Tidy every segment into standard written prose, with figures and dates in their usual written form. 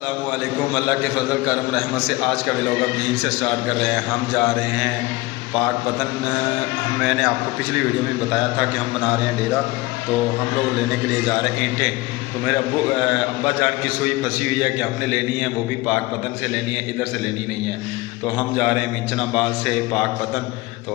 अस्सलामुअलैकुम। अल्लाह के फ़ज़ल करम रहमत से आज का व्लॉग अब यहीं से स्टार्ट कर रहे हैं। हम जा रहे हैं पाक पतन। मैंने आपको पिछली वीडियो में बताया था कि हम बना रहे हैं डेरा, तो हम लोग लेने के लिए जा रहे हैं ईंटें। तो मेरे अब्बा जान की सुई फंसी हुई है कि हमने लेनी है, वो भी पाक पतन से लेनी है, इधर से लेनी नहीं है। तो हम जा रहे हैं मिंचनाबाद से पाक पतन। तो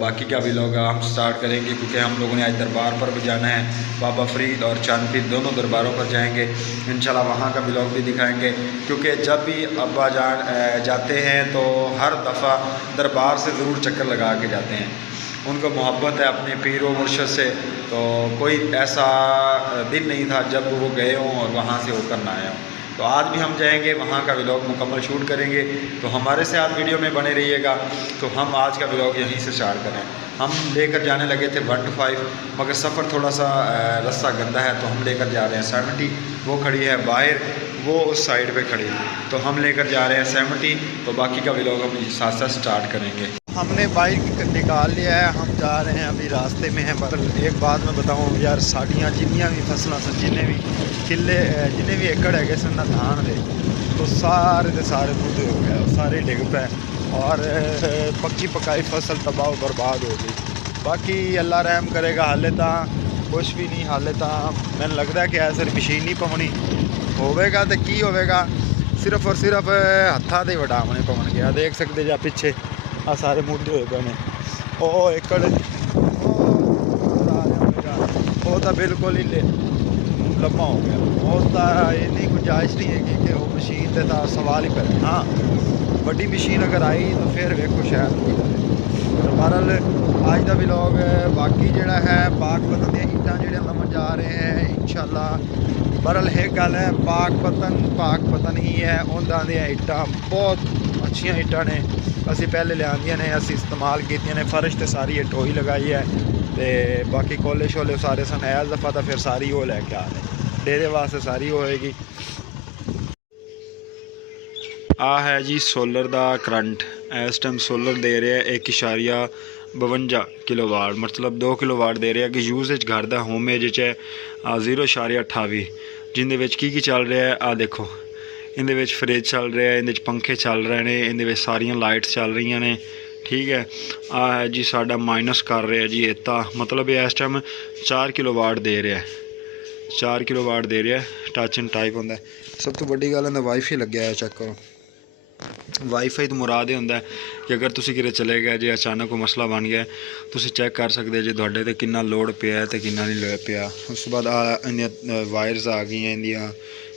बाकी का व्लॉग हम स्टार्ट करेंगे क्योंकि हम लोगों ने आज दरबार पर भी जाना है। बाबा फरीद और चांद पीर दोनों दरबारों पर जाएंगे इंशाल्लाह, वहाँ का व्लॉग भी दिखाएंगे। क्योंकि जब भी अब्बा जान जाते हैं तो हर दफ़ा दरबार से ज़रूर चक्कर लगा के जाते हैं। उनको मोहब्बत है अपने पीर व मुर्शद से, तो कोई ऐसा दिन नहीं था जब वो गए हों और वहाँ से होकर ना आए हों। तो आज भी हम जाएंगे, वहाँ का व्लॉग मुकम्मल शूट करेंगे। तो हमारे साथ वीडियो में बने रहिएगा। तो हम आज का व्लॉग यहीं से स्टार्ट करें। हम लेकर जाने लगे थे 1 to 5, मगर सफ़र थोड़ा सा रास्ता गंदा है, तो हम लेकर जा रहे हैं 70। वो खड़ी है बाहर, वो उस साइड पे खड़ी है, तो हम लेकर जा रहे हैं 70। तो बाकी का व्लॉग हम साथ साथ स्टार्ट करेंगे। हमने बाइक निकाल लिया है, हम जा रहे हैं, अभी रास्ते में हैं। पर एक बात मैं बताऊँ यार, साड़ियाँ जिन्नियाँ भी फसलों से जिन्हें भी किले जिन्हें भी एकड़ है सन धान दे, तो सारे के सारे बुद्धे हो गए, सारे डिग पे और पक्की पकाई फसल तबाह बर्बाद हो गई। बाकी अल्लाह रहम करेगा, हाले तो कुछ भी नहीं, हाले तो मैंने लगता है कि ऐसे मशीन नहीं पवनी होगा तो की होगा, सिर्फ और सिर्फ हत्था से वडावने पवन गया। देख सकते जा पिछे आ सारे मुद्दे हुए पे ने, ओ एकड़ वो तो बिल्कुल ही लम्बा हो गया। वो तो इन्नी गुंजाइश नहीं है कि वो मशीन से तो सवाल ही करें। हाँ, बड़ी मशीन अगर आई तो फिर वेखो शायद हो जाए। तो बहरहाल आज का व्लॉग बाकी जोड़ा है पाक पतन दी ईंटां जो लमन जा रहे हैं इंशाल्लाह। बहरहाल एक गल है, पाक पतन ही है, उन्होंने दी ईंटां बहुत अच्छियां ईंटां ने। असी पहले लियांदियां ने, असी इस्तेमाल कीतियां ने। फर्श तो सारी टोई लगाई है, तो बाकी कोले शोले सारे सन। इस दफ़ा तो फिर सारी वो लैके आ रहे डेरे वास्ते, सारी होएगी। आ है जी सोलर का करंट। इस टाइम सोलर दे रहा है 1.52 किलोवाट, मतलब 2 किलोवाट दे रहा है कि यूज घर का होम एज है 0.28, जिंदे की चल रहा है। आ देखो, इहदे फ्रिज चल रहा है, इहदे पंखे चल रहे हैं, इहदे सारियां लाइट्स चल रही ने, ठीक है। आ है जी साडा माइनस कर रहा है जी इतना, मतलब इस टाइम 4 किलोवाट दे रहा है, 4 किलोवाट दे रहा है। टच एंड टाइप होंदा है। सब तो बड़ी गल है वाईफाई लग्या है, चेक करो। वाईफाई तो मुराद ये होंदा है कि अगर तुसी किते चले गए जे, अचानक कोई मसला बन गया, तुसी चेक कर सकते जे तुहाडे ते किन्ना लोड पिया ते किन्ना नहीं पिया। उस तो बाद वायरस आ गई इंदियां,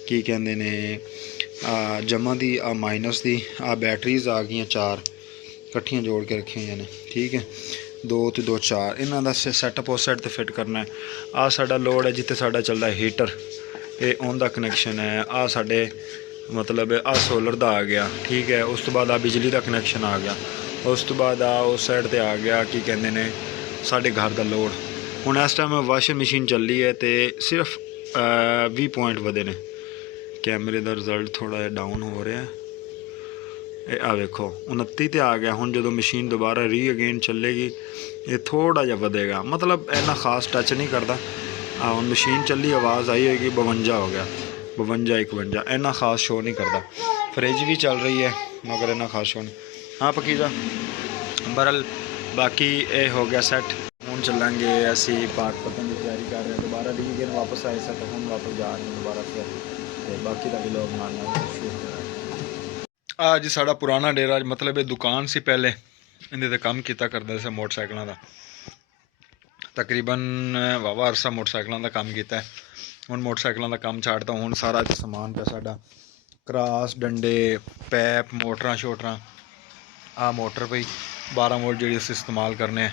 की कहंदे ने जमा दी, माइनस दी, बैटरीज आ गई 4 कट्ठियां जोड़ के रखी हुई ने, ठीक है। 2 ते 2 4 इन्हां दा सैटअप उस साइड ते फिट करना है। साडा लोड है जिते साडा चलदा हीटर, ये उनका कनैक्शन है। साडे मतलब सोलर का आ गया, ठीक है। उस तो बाद बिजली का कनैक्शन आ गया। उस तो बाद उस साइड पर आ गया की कहते हैं साढ़े घर का लोड। हुण इस टाइम वाशिंग मशीन चली है तो सिर्फ 20 पॉइंट वधे ने। कैमरे का रिजल्ट थोड़ा जिहा डाउन हो रहा है। आ वेखो 29 ते आ गया। हुण जो मशीन दोबारा री अगेन चलेगी ये थोड़ा जिहा वधेगा, मतलब इन्ना खास टच नहीं करता। हुण मशीन चली, आवाज़ आई होगी 52 हो गया, 52 51, इन्ना खास शो नहीं करता। फ्रिज भी चल रही है मगर इन्ना खास शो नहीं। हाँ पकीजा। बहरहाल बाकी ये हो गया सैट। हूँ चलेंगे असी पाक पतन की तैयारी कर रहे हैं। दोबारा डी गेन वापस आए सैट, हम वापस जा रहे हैं दोबारा फिर, तो बाकी का भी लोग मानना शूट करें। आज साड़ा पुराना डेरा, मतलब ये दुकान सी पहले, इन्हें काम किया करते से मोटरसाइकिलों का। तकरीबन वावा अरसा मोटरसाइकिलों का काम किया। हुण मोटरसाइकिलों का काम छाड़ता, हुण सारा समान पे साडा क्रास, डंडे, पैप, मोटरां शोटरां। मोटर पई 12 वोल्ट जी असीं इस्तेमाल करने।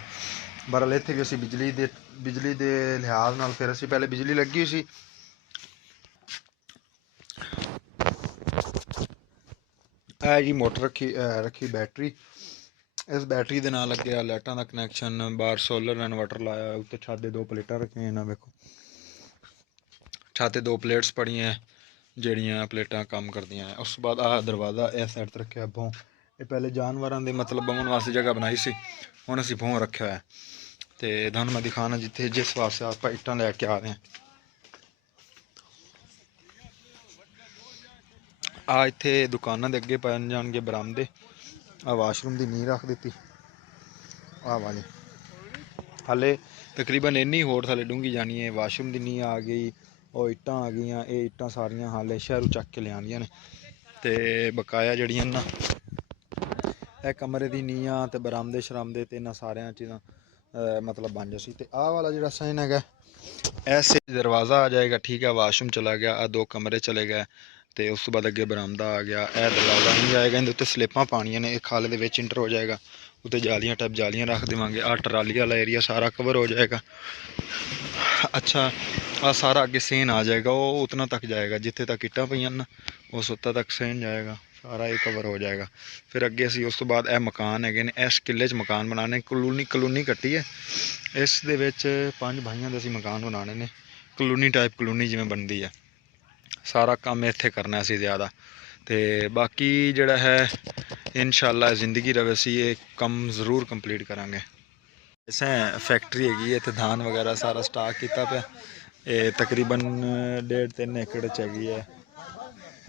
बहरहाल इत्थे भी असीं बिजली दे लिहाज नाल फिर असीं पहले बिजली लगी हुई सी। जी मोटर रखी बैटरी, इस बैटरी के नाल लगे लाइटां का कनैक्शन, बाहर सोलर इन्वर्टर लाया, उत्ते छत दे 2 प्लेटां रखी हुई। वेखो छत 2 प्लेट्स पड़ी हैं ਜਿਹੜੀਆਂ प्लेटां काम करदियां हैं। उस बाद दरवाज़ा इस साइड ते रखा भों, ये पहले जानवरों के मतलब बवन वास्ते जगह बनाई सी, हुण असीं भों रखा है। तो तुहानूं मैं दिखाना जिथे जिस वास्ते आप ईंटां लैके आ रहे हैं। ਆ ਇੱਥੇ ਦੁਕਾਨਾਂ ਦੇ ਅੱਗੇ ਪੈ ਜਾਣਗੇ ਬਰਾਮਦੇ। ਆ ਵਾਸ਼ਰੂਮ ਦੀ ਨੀਂਹ ਰੱਖ ਦਿੱਤੀ ਆ ਵਾਲੀ, ਹਾਲੇ ਤਕਰੀਬਨ ਇੰਨੀ ਹੋਰ ਥੱਲੇ ਡੂੰਘੀ ਜਾਣੀ ਹੈ। ਵਾਸ਼ਰੂਮ ਦੀ ਨੀਂਹ ਆ ਗਈ, ਉਹ ਇੱਟਾਂ ਆ ਗਈਆਂ, ਇਹ ਇੱਟਾਂ ਸਾਰੀਆਂ ਹਾਲੇ ਸ਼ਹਿਰੋਂ ਚੱਕ ਕੇ ਲਿਆਂਦੀਆਂ ਨੇ। ਤੇ ਬਕਾਇਆ ਜਿਹੜੀਆਂ ਨਾ ਇਹ ਕਮਰੇ ਦੀ ਨੀਹਾਂ ਤੇ ਬਰਾਮਦੇ ਸ਼ਰਾਮਦੇ ਤੇ ਇਹਨਾਂ ਸਾਰਿਆਂ ਚੀਜ਼ਾਂ ਮਤਲਬ ਬਣ ਜਾ ਸੀ। ਤੇ ਆਹ ਵਾਲਾ ਜਿਹੜਾ ਸਾਈਨ ਹੈਗਾ ਐਸੇ ਦਰਵਾਜ਼ਾ ਆ ਜਾਏਗਾ, ਠੀਕ ਹੈ। ਵਾਸ਼ਰੂਮ ਚਲਾ ਗਿਆ, ਆ 2 ਕਮਰੇ ਚਲੇ ਗਏ ਤੇ ਉਸ ਤੋਂ ਬਾਅਦ ਅੱਗੇ ਬਰਾਮਦਾ ਆ ਗਿਆ। ਇਹ ਦਰਵਾਜ਼ਾ ਨਹੀਂ ਜਾਏਗਾ, ਇਹਦੇ ਉੱਤੇ ਸਲਿੱਪਾਂ ਪਾਣੀਆਂ ਨੇ, ਇਹ ਖਾਲੇ ਦੇ ਵਿੱਚ ਇੰਟਰ ਹੋ ਜਾਏਗਾ। ਉੱਤੇ ਜਾਲੀਆਂ ਟੱਬ ਜਾਲੀਆਂ ਰੱਖ ਦੇਵਾਂਗੇ। ਆ ਟਰਾਲੀ ਵਾਲਾ ਏਰੀਆ ਸਾਰਾ ਕਵਰ ਹੋ ਜਾਏਗਾ। ਅੱਛਾ, ਆ ਸਾਰਾ ਅੱਗੇ ਸੇਨ ਆ ਜਾਏਗਾ, ਉਹ ਉਤਨਾ ਤੱਕ ਜਾਏਗਾ ਜਿੱਥੇ ਤੱਕ ਇੱਟਾਂ ਪਈਆਂ ਨਾ, ਉਸ ਉੱਤੇ ਤੱਕ ਸੇਨ ਜਾਏਗਾ, ਸਾਰਾ ਇਹ ਕਵਰ ਹੋ ਜਾਏਗਾ। ਫਿਰ ਅੱਗੇ ਅਸੀਂ ਉਸ ਤੋਂ ਬਾਅਦ ਇਹ ਮਕਾਨ ਹੈਗੇ ਨੇ, ਇਸ ਕਿੱਲੇ 'ਚ ਮਕਾਨ ਬਣਾਉਣੇ। ਕਲੋਨੀ ਕੱਟੀ ਹੈ, ਇਸ ਦੇ ਵਿੱਚ 5 ਭਾਈਆਂ ਦੇ ਅਸੀਂ ਮਕਾਨ ਬਣਾਉਣੇ ਨੇ। ਕਲੋਨੀ ਟਾਈਪ ਕਲੋਨੀ ਜਿਵੇਂ ਬਣਦੀ ਹੈ, ਸਾਰਾ ਕੰਮ ਇੱਥੇ ਕਰਨਾ ਅਸੀਂ ਜ਼ਿਆਦਾ। ਤੇ ਬਾਕੀ ਜਿਹੜਾ ਹੈ ਇਨਸ਼ਾਅੱਲਾ ਜ਼ਿੰਦਗੀ ਰਵੇ ਅਸੀਂ ਇਹ ਕੰਮ ਜ਼ਰੂਰ ਕੰਪਲੀਟ ਕਰਾਂਗੇ। ਇਸੇ ਫੈਕਟਰੀ ਹੈਗੀ ਹੈ, ਇੱਥੇ ਧਾਨ ਵਗੈਰਾ ਸਾਰਾ ਸਟਾਕ ਕੀਤਾ ਪਿਆ। ਇਹ ਤਕਰੀਬਨ 1.5-3 ਏਕੜ 'ਚ ਹੈਗੀ ਹੈ,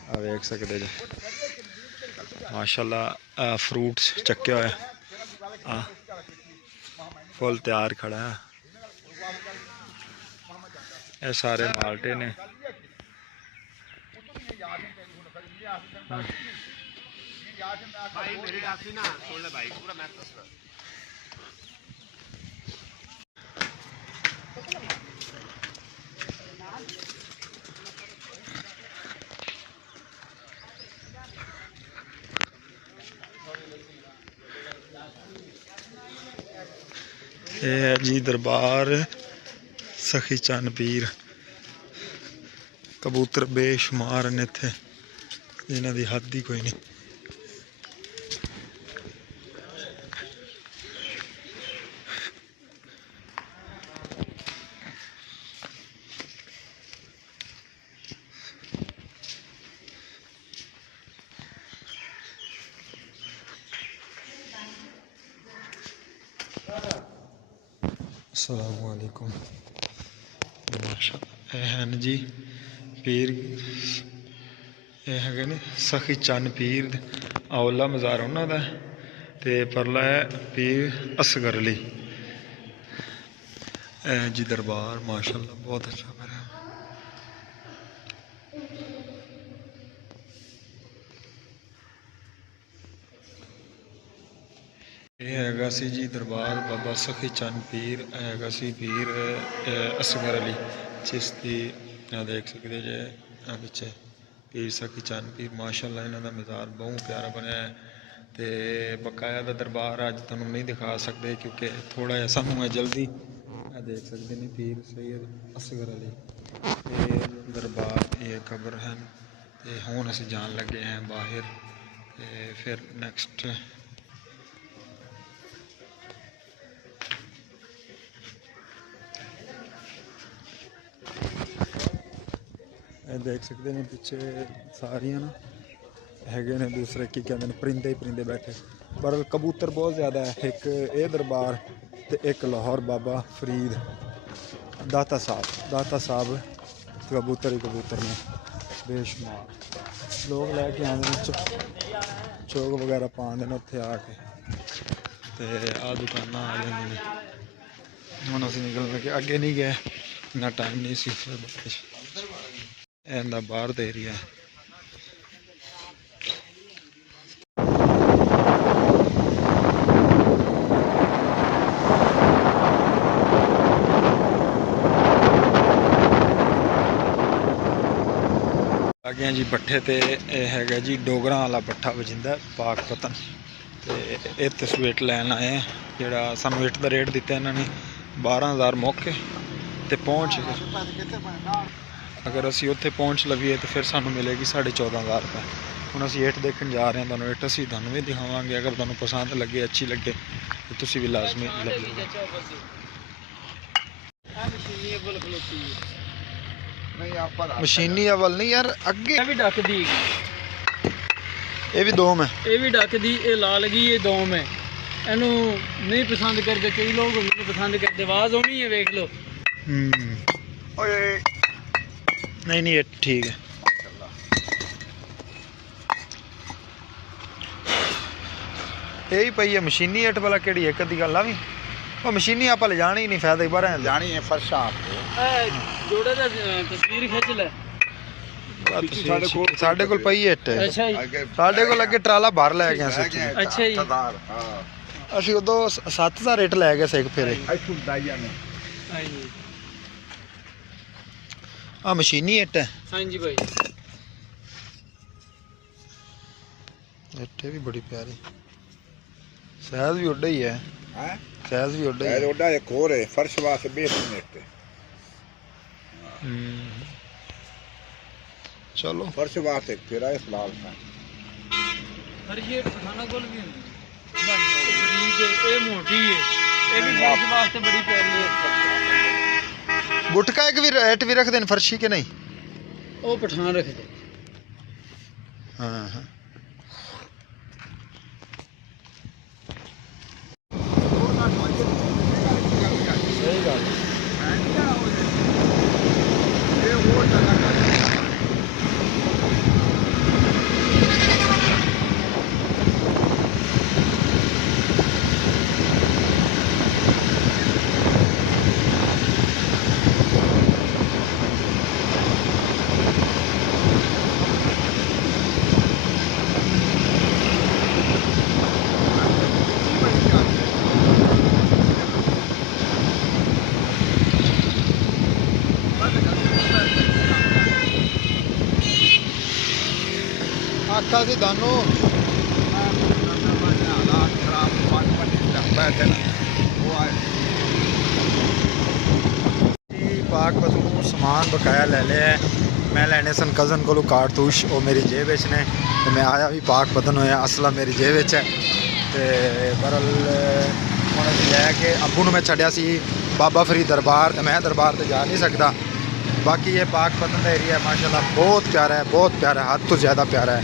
ਆ ਵੇਖ ਸਕਦੇ ਜੀ ਮਾਸ਼ਾਅੱਲਾ। ਫਰੂਟਸ ਚੱਕਿਆ ਹੋਇਆ ਫੁੱਲ ਤਿਆਰ ਖੜਾ ਹੈ। ਇਹ ਸਾਰੇ ਮਾਲਟੇ ਨੇ। ਇਹ ਹੈ ਜੀ ਦਰਬਾਰ ਸਖੀ ਚੰਦ ਪੀਰ। ਕਬੂਤਰ ਬੇਸ਼ੁਮਾਰ ਨੇ ਇੱਥੇ, ਜਿਨ੍ਹਾਂ ਦੀ ਹੱਦ ਹੀ ਕੋਈ ਨਹੀਂ। अस्सलामु अलैकुम। माशाअल्लाह ਇਹ ਹਨ ਜੀ ਪੀਰ, ਇਹ ਹੈਗੇ ਨੇ ਸਖੀ ਚੰਦ ਪੀਰ। ਔਲਾ ਮਜ਼ਾਰ ਉਹਨਾਂ ਦਾ ਤੇ ਪਰਲਾ ਹੈ ਪੀਰ ਅਸਗਰ ਅਲੀ। ਇਹ ਜੀ ਦਰਬਾਰ ਮਾਸ਼ਾਅल्लाह ਬਹੁਤ ਅੱਛਾ ਬਣਿਆ। ਇਹ ਹੈਗਾ ਸੀ ਜੀ ਦਰਬਾਰ ਬਾਬਾ ਸਖੀ ਚੰਦ ਪੀਰ। ਇਹ ਹੈਗਾ ਸੀ ਪੀਰ ਅਸਗਰ ਅਲੀ ਚਿਸ਼ਤੀ। ਦੇਖ ਸਕਦੇ ਜੇ ਪਿੱਛੇ ਪੀਰ ਸਖੀ ਚੰਦ ਪੀਰ ਮਾਸ਼ਾਅੱਲਾਹ। ਇਹਨਾਂ ਦਾ ਮਜ਼ਾਰ ਬਹੁਤ ਪਿਆਰਾ ਬਣਿਆ ਹੈ। ਤੇ ਬਕਾਇਆ ਦਾ ਦਰਬਾਰ ਅੱਜ ਤੁਹਾਨੂੰ ਨਹੀਂ ਦਿਖਾ ਸਕਦੇ ਕਿਉਂਕਿ ਥੋੜਾ ਜਿਹਾ ਸਾਨੂੰ ਹੈ ਜਲਦੀ। ਇਹ ਦੇਖ ਸਕਦੇ ਨੇ ਪੀਰ ਸੈयद ਅਸਗਰ ਅਲੀ। ਇਹ ਦਰਬਾਰ ਇਹ ਕਬਰ ਹਨ। ਤੇ ਹੁਣ ਅਸੀਂ ਜਾਣ ਲੱਗੇ ਹਾਂ ਬਾਹਰ ਤੇ ਫਿਰ ਨੈਕਸਟ ਇਹ ਦੇਖ ਸਕਦੇ ਨੇ ਪਿੱਛੇ ਸਾਰੀਆਂ ਨਾ ਹੈਗੇ ਨੇ ਦੂਸਰੇ ਕੀ ਕਹਿੰਦੇ ਨੇ ਪਰਿੰਦੇ ਹੀ ਪਰਿੰਦੇ ਬੈਠੇ, ਪਰ ਕਬੂਤਰ ਬਹੁਤ ਜ਼ਿਆਦਾ ਹੈ। ਇੱਕ ਇਹ ਦਰਬਾਰ ਤੇ ਇੱਕ ਲਾਹੌਰ ਬਾਬਾ ਫਰੀਦ ਦਾਤਾ ਸਾਹਿਬ ਕਬੂਤਰ ਹੀ ਕਬੂਤਰ ਨੇ ਬੇਸ਼ੁਮਾਰ। ਲੋਕ ਲੈ ਕੇ ਆਉਂਦੇ ਨੇ ਚੋਗ ਵਗੈਰਾ ਪਾਉਂਦੇ ਨੇ ਉੱਥੇ ਆ ਕੇ। ਤੇ ਆਹ ਦੁਕਾਨਾਂ ਆ ਜਾਂਦੀਆਂ ਨੇ। ਹੁਣ ਅਸੀਂ ਨਿਕਲ ਲੱਗੇ, ਅੱਗੇ ਨਹੀਂ ਗਏ, ਇੰਨਾ ਟਾਈਮ ਨਹੀਂ ਸੀ। ਇਹਦਾ ਬਾਹਰ ਦਾ ਏਰੀਆ ਆ ਗਿਆ ਜੀ ਪੱਠੇ ਤੇ। ਇਹ ਹੈਗਾ ਜੀ ਡੋਗਰਾਂ ਵਾਲਾ ਪੱਠਾ ਵਜਿੰਦਾ ਪਾਕ ਪਤਨ। ਤੇ ਇੱਥੇ ਸਵੀਟ ਲੈਣ ਆਏ, ਜਿਹੜਾ ਸਾਨੂੰ ਇੱਟ ਦਾ ਰੇਟ ਦਿੱਤਾ ਇਹਨਾਂ ਨੇ 12,000 ਮੌਕੇ ਤੇ ਪਹੁੰਚ। ਅਗਰ ਅਸੀਂ ਉੱਥੇ ਪਹੁੰਚ ਲਵੀਏ ਤਾਂ ਫਿਰ ਸਾਨੂੰ ਮਿਲੇਗੀ 14,500 ਰੁਪਏ। ਹੁਣ ਅਸੀਂ ਇੱਟ ਦੇਖਣ ਜਾ ਰਹੇ ਹਾਂ, ਤੁਹਾਨੂੰ ਇੱਟ ਅਸੀਂ ਤੁਹਾਨੂੰ ਵੀ ਦਿਖਾਵਾਂਗੇ। ਅਗਰ ਤੁਹਾਨੂੰ ਪਸੰਦ ਲੱਗੇ ਅੱਛੀ ਲੱਗੇ ਤਾਂ ਤੁਸੀਂ ਵੀ ਲਾਜ਼ਮੀ ਲੈ ਲਓ। ਮਸ਼ੀਨੀ ਅਵਲ ਨਹੀਂ ਯਾਰ, ਅੱਗੇ ਇਹ ਵੀ ਡੱਕਦੀ, ਇਹ ਵੀ ਦੋਮ ਹੈ, ਇਹ ਵੀ ਡੱਕਦੀ, ਇਹ ਲਾ ਲਗੀ, ਇਹ ਦੋਮ ਹੈ। ਇਹਨੂੰ ਨਹੀਂ ਪਸੰਦ ਕਰਦੇ ਕਈ ਲੋਕ, ਹੁੰਦੇ ਪਸੰਦ ਕਰਦੇ। ਆਵਾਜ਼ ਆਉਣੀ ਹੈ ਵੇਖ ਲਓ। ਓਏ ਨਹੀਂ ਇਹ ਠੀਕ ਹੈ। ਇਹ ਹੀ ਪਈ ਹੈ ਮਸ਼ੀਨੀ ਇੱਟ ਵਾਲਾ ਕਿਹੜੀ ਇੱਕ ਅੱਧੀ ਗੱਲ ਆ ਵੀ ਉਹ ਮਸ਼ੀਨੀ ਆਪਾਂ ਲਿਜਾਣੀ ਹੀ ਨਹੀਂ ਫਾਇਦਾ ਹੀ ਬਾਹਰ ਜਾਣੀ ਹੈ ਫਰਸ਼ਾਂ ਜੋੜੇ ਦਾ ਤਸਵੀਰ ਖਿੱਚ ਲੈ। ਸਾਡੇ ਕੋਲ ਪਈ ਹੈ ਇੱਟ ਅੱਛਾ ਜੀ, ਸਾਡੇ ਕੋਲ ਅੱਗੇ ਟਰਾਲਾ ਭਰ ਲੈ ਗਿਆ ਸੀ ਅੱਛਾ ਜੀ, ਅਸੀਂ ਉਦੋਂ 7000 ਇੱਟ ਲੈ ਗਏ ਸੀ ਇੱਕ ਫੇਰੇ ਇੱਥੋਂ ਦਾਈਆਂ ਨੇ ਹਾਂਜੀ ਆ ਮਸ਼ੀਨੀ ਇੱਟ ਹੈ ਹਾਂਜੀ ਭਾਈ। ਇੱਟ ਵੀ ਬੜੀ ਪਿਆਰੀ ਸਾਈਜ਼ ਵੀ ਉੱਡਾ ਹੀ ਹੈ ਹੈ ਸਾਈਜ਼ ਵੀ ਉੱਡਾ ਹੀ ਇਹ ਹੈ ਰੋਡਾ ਇੱਕ ਹੋਰ ਹੈ ਫਰਸ਼ ਵਾਸਤੇ ਬਿਹਤਰੀਨ ਇੱਟ ਚਲੋ ਫਰਸ਼ ਵਾਸਤੇ ਤੇਰਾ ਇਹ ਸਲਾਲ ਹੈ ਪਰ ਇਹ ਪਠਾਨਾ ਕੋਲ ਵੀ ਹੁੰਦੀ ਬਰੀਕ ਹੈ, ਇਹ ਮੋਟੀ ਹੈ, ਇਹ ਵੀ ਫਰਸ਼ ਵਾਸਤੇ ਬੜੀ ਪਿਆਰੀ ਹੈ। ਗੁਟਕਾ ਇੱਕ ਵੀ ਇੱਟ ਵੀ ਰੱਖਦੇ ਨੇ ਫਰਸ਼ੀ ਕਿ ਨਹੀਂ ਉਹ ਪਠਾਨ ਰੱਖਦੇ। ਹਾਂ ਹਾਂ ਸਹੀ ਗੱਲ ਆਖਾ ਸੀ ਦਾਨੋ ਪਾਕ ਬਤੂ ਸਮਾਨ ਬਕਾਇਆ ਲੈ ਲਿਆ ਮੈਂ ਲੈਣੇ ਸਨ ਕਜ਼ਨ ਕੋਲੋਂ ਕਾਰਤੂਸ਼ ਉਹ ਮੇਰੀ ਜੇਬ ਵਿੱਚ ਨੇ ਤੇ ਮੈਂ ਆਇਆ ਵੀ ਪਾਕ ਬਤਨ ਹੋਇਆ ਅਸਲਾ ਮੇਰੀ ਜੇਬ ਵਿੱਚ ਹੈ ਤੇ ਬਰਲ ਹੁਣ ਅਸੀਂ ਲੈ ਕੇ ਅੱਬੂ ਨੂੰ ਮੈਂ ਛੱਡਿਆ ਸੀ ਬਾਬਾ ਫਰੀਦ ਦਰਬਾਰ ਤੇ ਮੈਂ ਦਰਬਾਰ ਤੇ ਜਾ ਨਹੀਂ ਸਕਦਾ ਬਾਕੀ ਇਹ ਪਾਕ ਪਤਨ ਦਾ ਏਰੀਆ ਮਾਸ਼ਾਅੱਲਾ ਬਹੁਤ ਪਿਆਰਾ ਹੈ ਹੱਦ ਤੋਂ ਜ਼ਿਆਦਾ ਪਿਆਰਾ ਹੈ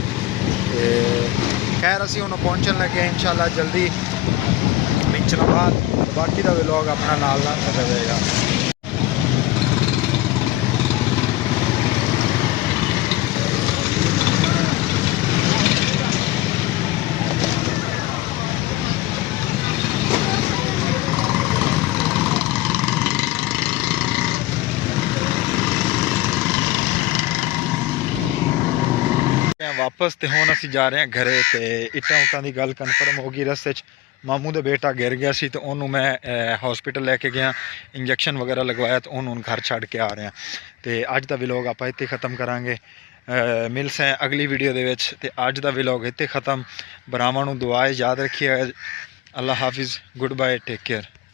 ਤੇ ਖੈਰ ਅਸੀਂ ਹੁਣ ਪਹੁੰਚਣ ਲੱਗੇ ਇਨਸ਼ਾਅੱਲਾ ਜਲਦੀ ਪਹੁੰਚਣ ਬਾਅਦ ਬਾਕੀ ਦਾ ਵਲੌਗ ਆਪਣਾ ਨਾਲ ਰਹੇਗਾ ਵਾਪਸ ਤੇ ਹੁਣ ਅਸੀਂ ਜਾ ਰਹੇ ਹਾਂ ਘਰੇ ਤੇ ਇੱਟਾਂ ਉੱਟਾਂ ਦੀ ਗੱਲ ਕਨਫਰਮ ਹੋ ਗਈ ਰਸਤੇ 'ਚ ਮਾਮੂ ਦਾ ਬੇਟਾ ਗਿਰ ਗਿਆ ਸੀ ਤੇ ਉਹਨੂੰ ਮੈਂ ਹਸਪੀਟਲ ਲੈ ਕੇ ਗਿਆ ਇੰਜੈਕਸ਼ਨ ਵਗੈਰਾ ਲਗਵਾਇਆ ਤੇ ਉਹਨੂੰ ਘਰ ਛੱਡ ਕੇ ਆ ਰਹੇ ਹਾਂ ਤੇ ਅੱਜ ਦਾ ਵਲੌਗ ਆਪਾਂ ਇੱਥੇ ਖਤਮ ਕਰਾਂਗੇ ਮਿਲਦੇ ਹਾਂ ਅਗਲੀ ਵੀਡੀਓ ਦੇ ਵਿੱਚ ਤੇ ਅੱਜ ਦਾ ਵਲੌਗ ਇੱਥੇ ਖਤਮ ਭਰਾਵਾਂ ਨੂੰ ਦੁਆਏ ਯਾਦ ਰੱਖਿਓ ਅੱਲਾ ਹਾਫਿਜ਼ ਗੁੱਡ ਬਾਏ ਟੇਕ ਕੇਅਰ